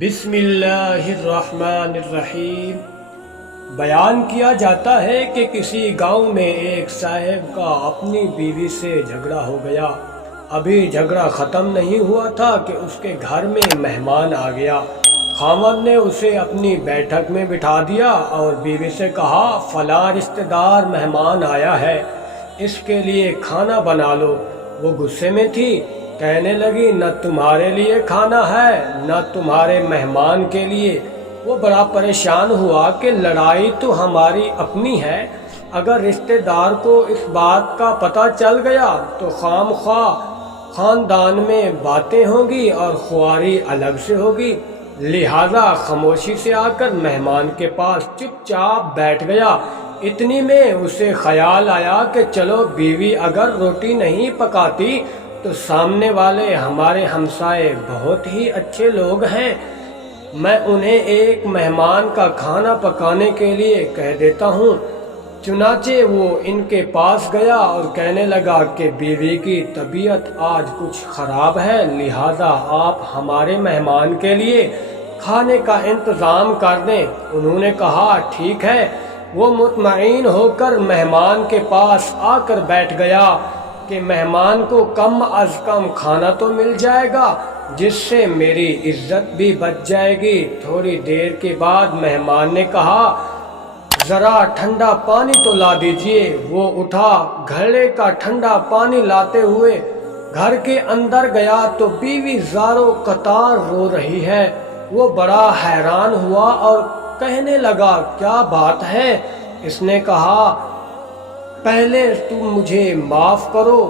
بسم اللہ الرحمن الرحیم۔ بیان کیا جاتا ہے کہ کسی گاؤں میں ایک صاحب کا اپنی بیوی سے جھگڑا ہو گیا۔ ابھی جھگڑا ختم نہیں ہوا تھا کہ اس کے گھر میں مہمان آ گیا۔ خاوند نے اسے اپنی بیٹھک میں بٹھا دیا اور بیوی سے کہا، فلاں رشتہ دار مہمان آیا ہے، اس کے لیے کھانا بنا لو۔ وہ غصے میں تھی، کہنے لگی، نہ تمہارے لیے کھانا ہے نہ تمہارے مہمان کے لیے۔ وہ بڑا پریشان ہوا کہ لڑائی تو ہماری اپنی ہے، اگر رشتہ دار کو اس بات کا پتہ چل گیا تو خام خواہ خاندان میں باتیں ہوں گی اور خواری الگ سے ہوگی۔ لہذا خاموشی سے آ کر مہمان کے پاس چپ چاپ بیٹھ گیا۔ اتنی میں اسے خیال آیا کہ چلو بیوی اگر روٹی نہیں پکاتی تو سامنے والے ہمارے ہمسائے بہت ہی اچھے لوگ ہیں، میں انہیں ایک مہمان کا کھانا پکانے کے لیے کہہ دیتا ہوں۔ چنانچہ وہ ان کے پاس گیا اور کہنے لگا کہ بیوی کی طبیعت آج کچھ خراب ہے، لہذا آپ ہمارے مہمان کے لیے کھانے کا انتظام کر دیں۔ انہوں نے کہا، ٹھیک ہے۔ وہ مطمئن ہو کر مہمان کے پاس آ کر بیٹھ گیا کہ مہمان کو کم از کم کھانا تو مل جائے گا، جس سے میری عزت بھی بچ جائے گی۔ تھوڑی دیر کے بعد مہمان نے کہا، ذرا ٹھنڈا پانی تو لا دیجئے۔ وہ اٹھا، گھڑے کا ٹھنڈا پانی لاتے ہوئے گھر کے اندر گیا تو بیوی زاروں قطار رو رہی ہے۔ وہ بڑا حیران ہوا اور کہنے لگا، کیا بات ہے؟ اس نے کہا، پہلے تم مجھے معاف کرو،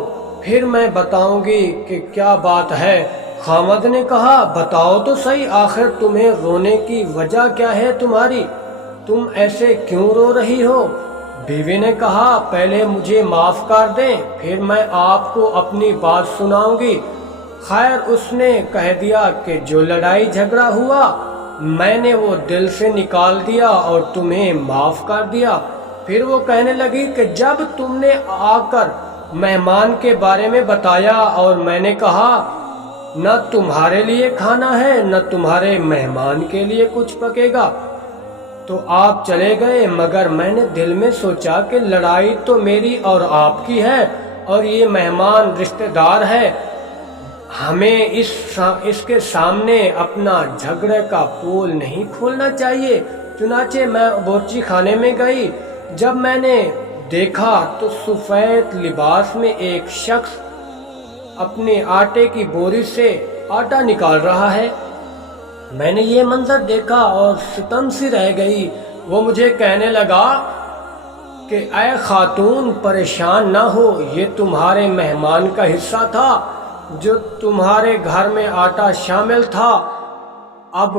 پھر میں بتاؤں گی کہ کیا بات ہے۔ خاوند نے کہا، بتاؤ تو صحیح، آخر تمہیں رونے کی وجہ کیا ہے تمہاری؟ تم ایسے کیوں رو رہی ہو؟ بیوی نے کہا، پہلے مجھے معاف کر دیں، پھر میں آپ کو اپنی بات سناؤں گی۔ خیر، اس نے کہہ دیا کہ جو لڑائی جھگڑا ہوا میں نے وہ دل سے نکال دیا اور تمہیں معاف کر دیا۔ پھر وہ کہنے لگی کہ جب تم نے آ کر مہمان کے بارے میں بتایا اور میں نے کہا نہ تمہارے لیے کھانا ہے نہ تمہارے مہمان کے لیے کچھ پکے گا تو آپ چلے گئے، مگر میں نے دل میں سوچا کہ لڑائی تو میری اور آپ کی ہے اور یہ مہمان رشتہ دار ہے، ہمیں اس کے سامنے اپنا جھگڑے کا پول نہیں کھولنا چاہیے۔ چنانچہ میں باورچی خانے میں گئی۔ جب میں نے دیکھا تو سفید لباس میں ایک شخص اپنے آٹے کی بوری سے آٹا نکال رہا ہے۔ میں نے یہ منظر دیکھا اور ستم سی رہ گئی۔ وہ مجھے کہنے لگا کہ اے خاتون، پریشان نہ ہو، یہ تمہارے مہمان کا حصہ تھا جو تمہارے گھر میں آٹا شامل تھا، اب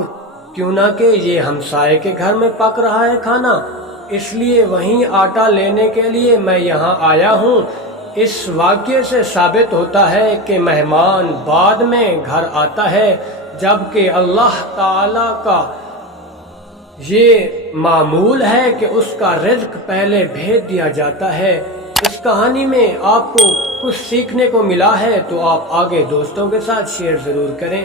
کیوں نہ کہ یہ ہمسائے کے گھر میں پک رہا ہے کھانا، اس لیے وہیں آٹا لینے کے لیے میں یہاں آیا ہوں۔ اس واقعے سے ثابت ہوتا ہے کہ مہمان بعد میں گھر آتا ہے، جبکہ اللہ تعالیٰ کا یہ معمول ہے کہ اس کا رزق پہلے بھیج دیا جاتا ہے۔ اس کہانی میں آپ کو کچھ سیکھنے کو ملا ہے تو آپ آگے دوستوں کے ساتھ شیئر ضرور کریں۔